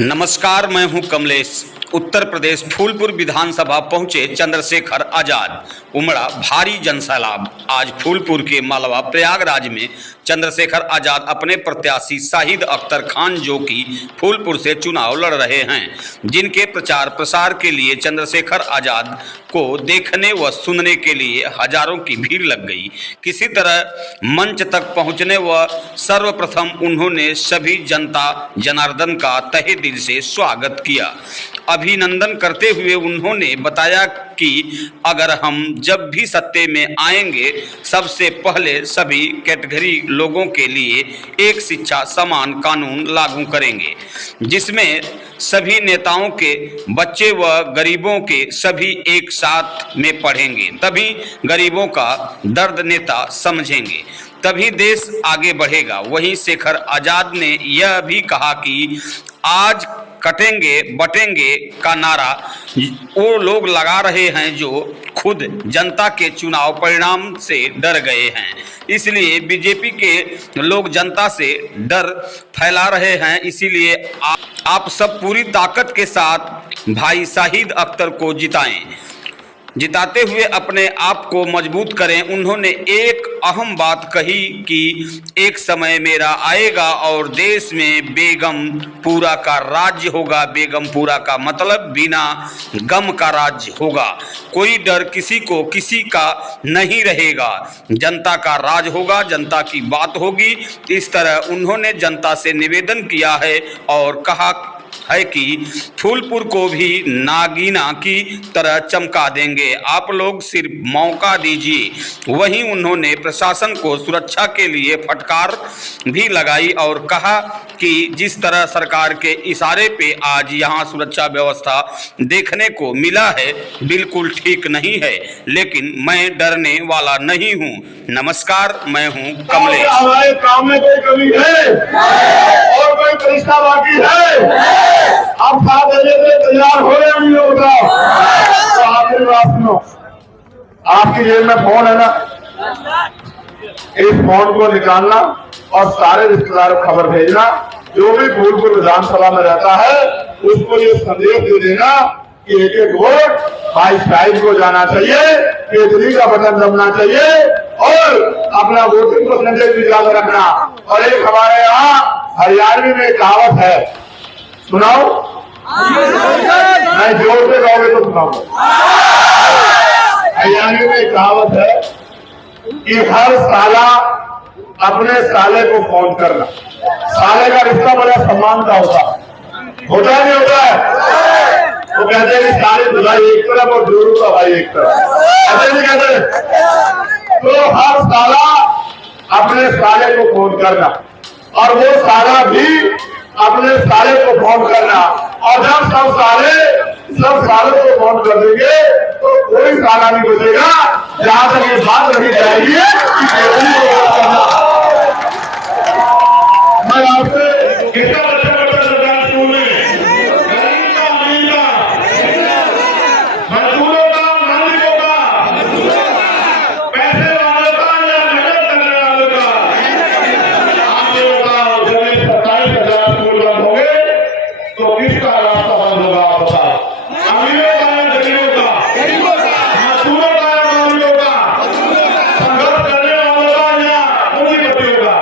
नमस्कार, मैं हूं कमलेश। उत्तर प्रदेश फूलपुर विधानसभा पहुंचे चंद्रशेखर आजाद, उमड़ा भारी जनसैलाब। आज फूलपुर के मालवा प्रयागराज में चंद्रशेखर आजाद अपने प्रत्याशी शाहिद अख्तर खान, जो कि फूलपुर से चुनाव लड़ रहे हैं, जिनके प्रचार प्रसार के लिए चंद्रशेखर आजाद को देखने व सुनने के लिए हजारों की भीड़ लग गई। किसी तरह मंच तक पहुंचने व सर्वप्रथम उन्होंने सभी जनता जनार्दन का तहे दिल से स्वागत किया। अभिनंदन करते हुए उन्होंने बताया कि अगर हम जब भी सत्ते में आएंगे, सबसे पहले सभी कैटेगरी लोगों के लिए एक शिक्षा समान कानून लागू करेंगे, जिसमें सभी नेताओं के बच्चे व गरीबों के सभी एक साथ में पढ़ेंगे। तभी गरीबों का दर्द नेता समझेंगे, तभी देश आगे बढ़ेगा। वहीं शेखर आजाद ने यह भी कहा कि आज कटेंगे बटेंगे का नारा वो लोग लगा रहे हैं जो खुद जनता के चुनाव परिणाम से डर गए हैं। इसलिए बीजेपी के लोग जनता से डर फैला रहे हैं। इसीलिए आप सब पूरी ताकत के साथ भाई शाहिद अख्तर को जिताते हुए अपने आप को मजबूत करें। उन्होंने एक अहम बात कही कि एक समय मेरा आएगा और देश में बेगमपुरा का राज्य होगा। बेगमपुरा का मतलब बिना गम का राज्य होगा। कोई डर किसी को किसी का नहीं रहेगा। जनता का राज होगा, जनता की बात होगी। इस तरह उन्होंने जनता से निवेदन किया है और कहा है कि फूलपुर को भी नागीना की तरह चमका देंगे, आप लोग सिर्फ मौका दीजिए। वहीं उन्होंने प्रशासन को सुरक्षा के लिए फटकार भी लगाई और कहा कि जिस तरह सरकार के इशारे पे आज यहां सुरक्षा व्यवस्था देखने को मिला है, बिल्कुल ठीक नहीं है, लेकिन मैं डरने वाला नहीं हूं। नमस्कार, मैं हूं कमलेश। हमारे काम में कोई कमी है और कोई परिश्रम बाकी है, आप साथ देने के लिए तैयार हो रहे हैं लोग। तो आखिरी बात सुनो, आपकी जेब में फोन है ना, इस फोन को निकालना और सारे रिश्तेदारों को खबर भेजना। जो भी फूलपुर विधानसभा में रहता है उसको ये संदेश दे देना कि एक एक वोट भाई शाहिद को जाना चाहिए, केजरी का बटन दबना चाहिए और अपना वोटिंग परसेंटेज भी ज्यादा रखना। और एक हमारे यहाँ हरियाणवी में कहावत है, सुनाओ, मैं जोर से कहोगे तो सुनाओ। हरियाणवी में कहावत है कि हर साला अपने साले को फोन करना। साले का रिश्ता बड़ा सम्मान का होता है नहीं होता है? वो कहते हैं कि साले धुलाई एक तरफ और जोरू का भाई एक तरफ, ऐसे नहीं कहते? तो हर साला अपने साले को फोन करना और वो साला भी अपने साले को फोन करना। और जब सब सालों को फोन कर देंगे तो कोई साला नहीं बचेगा। जहां तक ये बात रही जाएगी कि केजरी को वोट करना। मैं आपसे कितना बच्चा सरकार स्कूल में गरीब का अमीर का, मजदूरों का नागरिकों का, पैसे वालों का या नकद करने वालों का, आप लोगों का जब 27,000 स्कूल बंद होंगे तो किसका रास्ता बंद होगा? आप बताओ, अमीरों का या गरीबों का, मजदूरों का या नागरिकों का, संघर्ष करने वालों का या पूंजीपतियों का?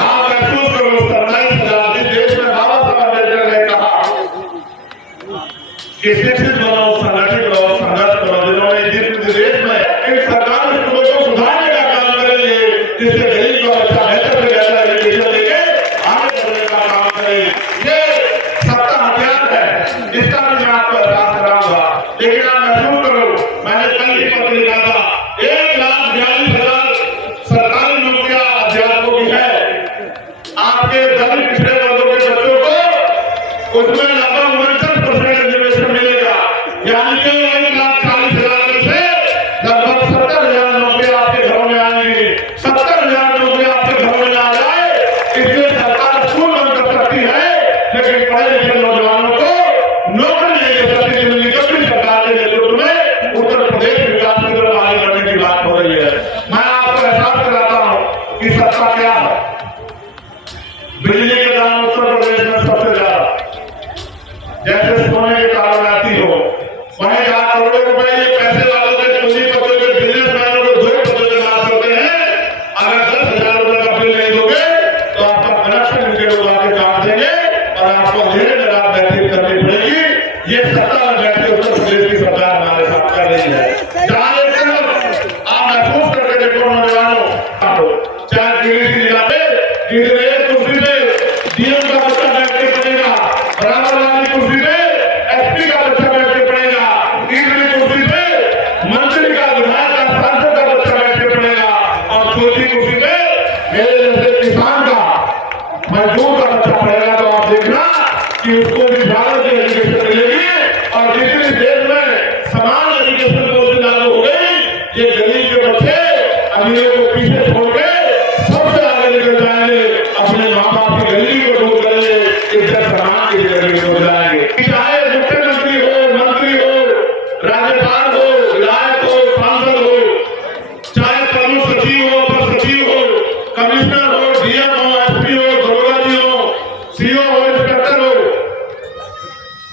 आप महसूस करो, 27,000 देश में बाबा साहब अम्बेडकर ने कहा कि शिक्षित बनो, संगठित रहो, संघर्ष करो। जिन्होंने जिस देश में एक सरकार स्कूलों को सुधारने का काम करेंगे, जिससे गरीब को अच्छा बेहतर से बेहतर एजुकेशन देंगे, आगे बढ़ने का काम करें। ये सत्ता हथियार है, इसका भी मैं आपको एहसास कराऊंगा। लेकिन आप महसूस करो, मैंने कल ही पत्र लिखा था, 1,42,000 सरकारी नौकरियां अध्यापकों की है। आपके दलित पिछड़े वर्गों के बच्चों को उसमें लगभग 49% रिजर्वेशन मिलेगा। यानी कि 1,40,000 में से लगभग 70,000 नौकरियां आपके घरों में आएंगी। 70,000 नौकरियां आपके घरों में आ जाए, इसलिए सरकार स्कूल बंद कर सकती है, लेकिन पढ़े लिखे नौजवानों को नौकरी नहीं दे सकती। दिल्ली की सरकार के नेतृत्व में उत्तर प्रदेश विकास की तरफ आगे बढ़ने की बात हो रही है। मैं आपको एहसास कराता हूं कि सत्ता क्या है। बिजली के दाम उत्तर प्रदेश में सबसे ज्यादा, किसान का, मजदूर का बच्चा पढ़ेगा तो आप देखना कि उसको भी भारत की एजुकेशन मिलेगी। और जितनी देश में समान एजुकेशन पॉलिसी लागू हो गई, ये गरीब के बच्चे अमीरों को पीछे छोड़ के सबसे आगे लेकर जाएंगे, अपने माँ बाप की गरीबी को दूर करेंगे, इज्जत सम्मान की गरीबी को जाएंगे। चाहे मुख्यमंत्री हो, मंत्री हो, राज्यपाल हो, विधायक हो, सांसद हो, चाहे प्रमुख सचिव हो, अपर सचिव हो, कमिश्नर हो, डीएम हो, एसपी हो, दरोगा जी हो, सीओ हो, इंस्पेक्टर हो,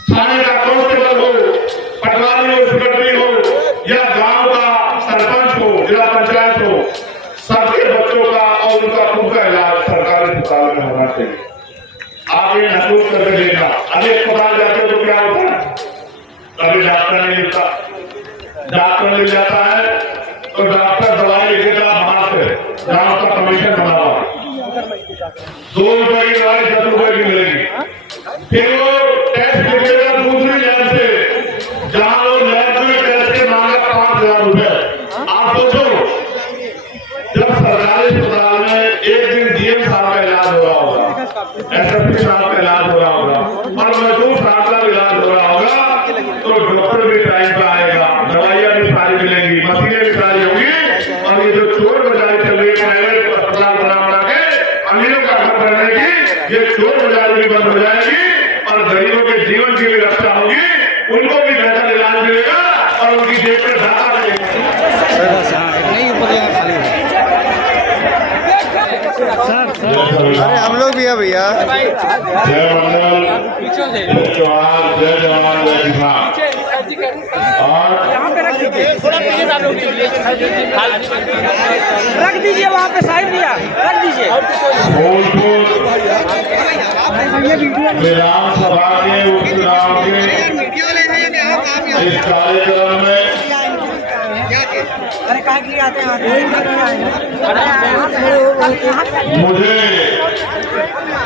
थाने का कांस्टेबल हो, पटवारी हो, सेक्रेटरी हो, या गांव का सरपंच हो, जिला पंचायत हो, सबके बच्चों का और उनका खुद का इलाज सरकारी अस्पताल में होना चाहिए। आप ये महसूस करके देखना, अभी अस्पताल जाते हो तो क्या होता है, कभी डॉक्टर नहीं मिलता, डॉक्टर मिल जाता है तो डॉक्टर दवाई लिखेगा बाहर से, जहां उसका कमीशन बना हुआ, 2 रुपए की दवाई 10 रुपए की मिलेगी। फिर वो टेस्ट लिखेगा दूसरी लैब से, जहां वो लैब में टेस्ट के मांगा 5,000 रुपए। आप सोचो, जब सरकारी अस्पताल में एक दिन डीएम साहब का इलाज हो रहा होगा, एसएसपी साहब का इलाज हो रहा होगा, और मजदूर साहब का इलाज हो रहा होगा, तो डॉक्टर भी टाइम पे आएगा, दवाइयां भी सारी मिलेंगी, मशीनें भी सारी होंगी, और ये जो चोर बाजारी चल रही है प्राइवेट अस्पताल बना के अमीरों का घर बनने की, ये चोर बाजारी भी बंद हो जाएगी और गरीबों के जीवन की भी रक्षा होगी, उनको भी बेहतर इलाज मिलेगा और उनकी जेब में धागा अरे हम लोग भी है भैया। जय मंगल, जय जवान, जय जवान, जय किसान। और यहाँ पे रख दीजिए, थोड़ा पीछे आप लोग रख दीजिए, वहाँ पे साइड दिया, रख दीजिए। फूलपुर विधानसभा के उपचुनाव के इस कार्यक्रम में अरे कहाँ के आते हैं, मुझे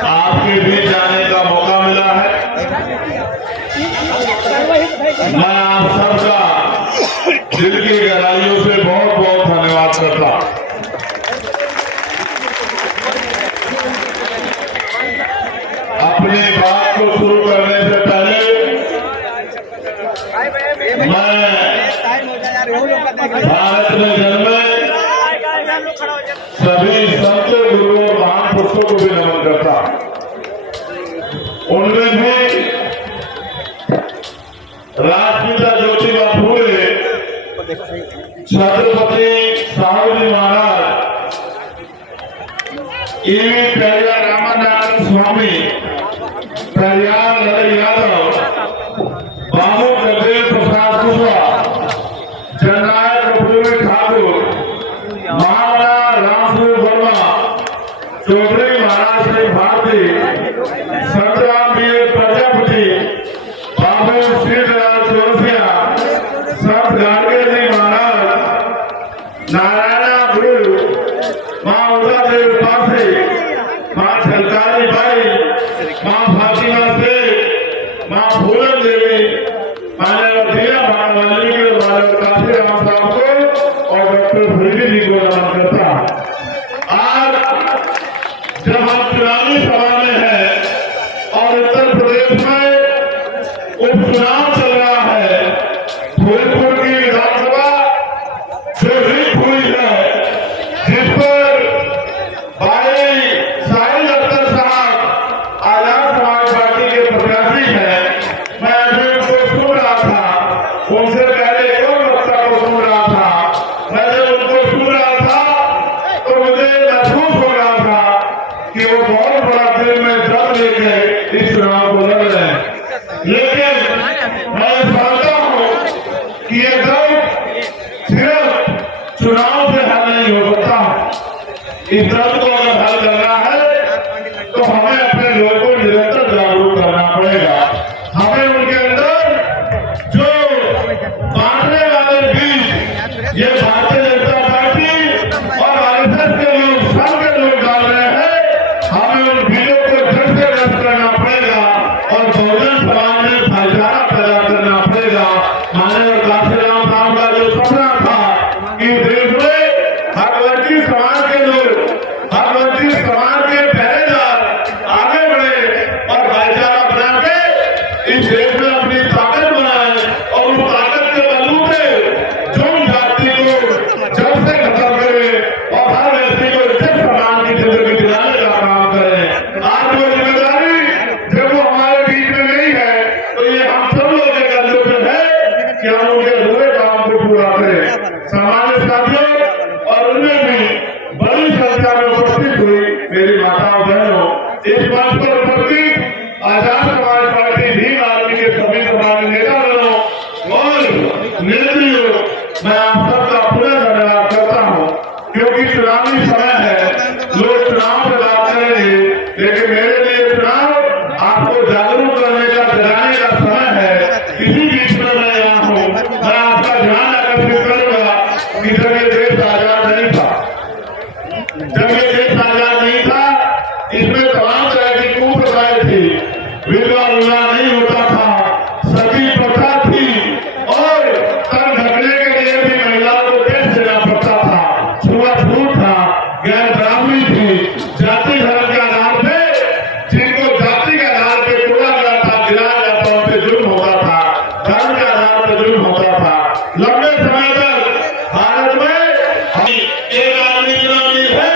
आपके बीच जाने का मौका मिला है। मैं आप सबका दिल की गहराइयों से बहुत बहुत धन्यवाद करता। अपनी बात को शुरू करने से पहले मैं भारत में जन्मे सभी संतों, गुरुओं, महान पुरुषों को भी नमन करता। उनमें भी राजपिता ज्योतिबा फूले, छत्रपति साहू जी महाराज, ईवी पेरिया रामानंद स्वामी, प्रयाग ललित यादव, बाबू जगदेव प्रसाद कुशवाहा, जननायक कपूर ठाकुर, महाराणा रामसूर वर्मा, चौधरी महाराज श्री भारती, संतराम वीर प्रजापति, बाबू श्रीधर चौरसिया, संत गाडगे जी महाराज, नारायणा गुरु, माँ उषा देवी पासी, माँ छलकारी बाई, माँ फातिमा शेख, माँ फूलन देवी, मान्यवतिया वाल्मीकि और काशी राम साहब को और डॉक्टर फरीदी जी को नमन करता। आज जब हम चुनावी सभा में है और उत्तर प्रदेश में उपचुनाव चल रहा है, फूलपुर की विधानसभा जो रिक्त हुई है, जिस पर भाई साहिल अख्तर साहब आजाद समाज पार्टी के प्रत्याशी हैं, मैं अभी उनको सुन रहा था, उनसे पहले एक और वक्ता को सुन रहा था। मैं जब उनको सुन रहा था तो मुझे महसूस हो रहा था कि वो बहुत बड़ा दिल में दर्द लेके इस चुनाव को लड़ रहे हैं। लेकिन मैं समझता हूँ कि ये दर्द सिर्फ चुनाव से हल नहीं हो सकता। इस दर्द को अगर हल करना है तो हमें अपने लोगों को निरंतर जागरूक करना पड़ेगा। हमें उनके अंदर जो बांटने वाले बीज ये भारतीय जनता पार्टी और आरएसएस के लोग, संघ के लोग डाल रहे हैं, हमें उन बीजों को जड़ से नष्ट करना पड़ेगा और बहुजन समाज में भाईचारा पैदा करना पड़ेगा। माननीय काशीराम साहब का जो सपना था कि देश में हर वर्गीय समाज के लोग, हर झूठ था, गैर बराबरी थी, जाति धर्म के आधार पे जिनको जाति के आधार पे तोड़ा गया था, गिराया गया था, उन पे जुल्म होता था, धर्म के आधार पे जुल्म होता था। लंबे समय तक भारत में एक आदमी इतना अमीर है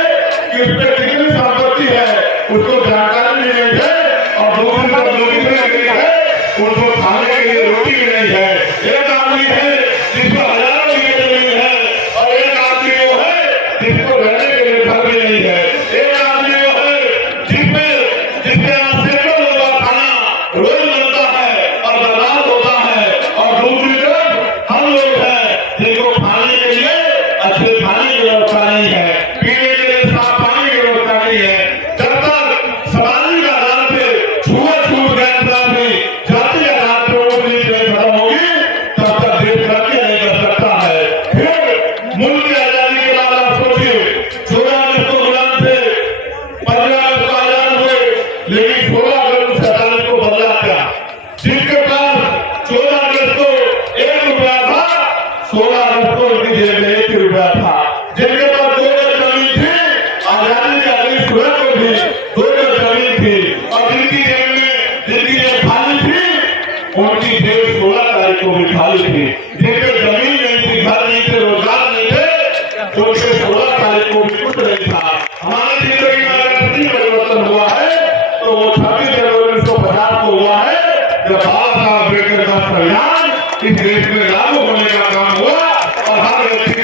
कि उस पर कितनी संपत्ति है उसको जानकारी भी नहीं है, और दूसरी तरफ लोग इतने अमीर है उनको खाने के लिए रोटी भी नहीं है। एक आदमी है जिसको हजारों बीघे जमीन है, और एक आदमी वो है जिसको रहने के लिए घर भी नहीं है। एक आदमी वो है जिसके यहाँ सैकड़ों लोगों का खाना रोज बनता है और बर्बाद होता है, और दूसरी तरफ हम लोग हैं जिनको खाने के लिए अच्छे खाने की व्यवस्था नहीं है, पीने के लिए साफ पानी की व्यवस्था नहीं है। जब तक समाजी के आधार पे छूट गैर बराबरी, जाति के आधार पे वोट नीति खत्म होगी, तब तक देश तरक्की नहीं कर सकता है। फिर मुल्क की आजादी के बाद आप सोचिए, 14 अगस्त को गुलाम थे, 15 अगस्त को आजाद हुए, लेकिन 16 अगस्त 47 को बदला क्या? जिनके पास 14 अगस्त को 1 रुपया था, 16 अगस्त को उनकी जेब में 1 रुपया था। जिनके पास 2 गज जमीन थी, आजादी की अगली सुबह को भी 2 गज जमीन थी, और जिनकी जेब खाली थी, उनकी जेब 16 तारीख को भी खाली थी। जिनके जमीन नहीं थी, घर नहीं थे, रोजगार नहीं थे, उनके 16 तारीख को भी कुछ नहीं था। हमारी जिंदगी में अगर सच्ची परिवर्तन हुआ है तो वो 26 जनवरी 1950 को हुआ है, जब बाबा साहब अम्बेडकर का संविधान इस देश में लागू होने का काम हुआ, और हर व्यक्ति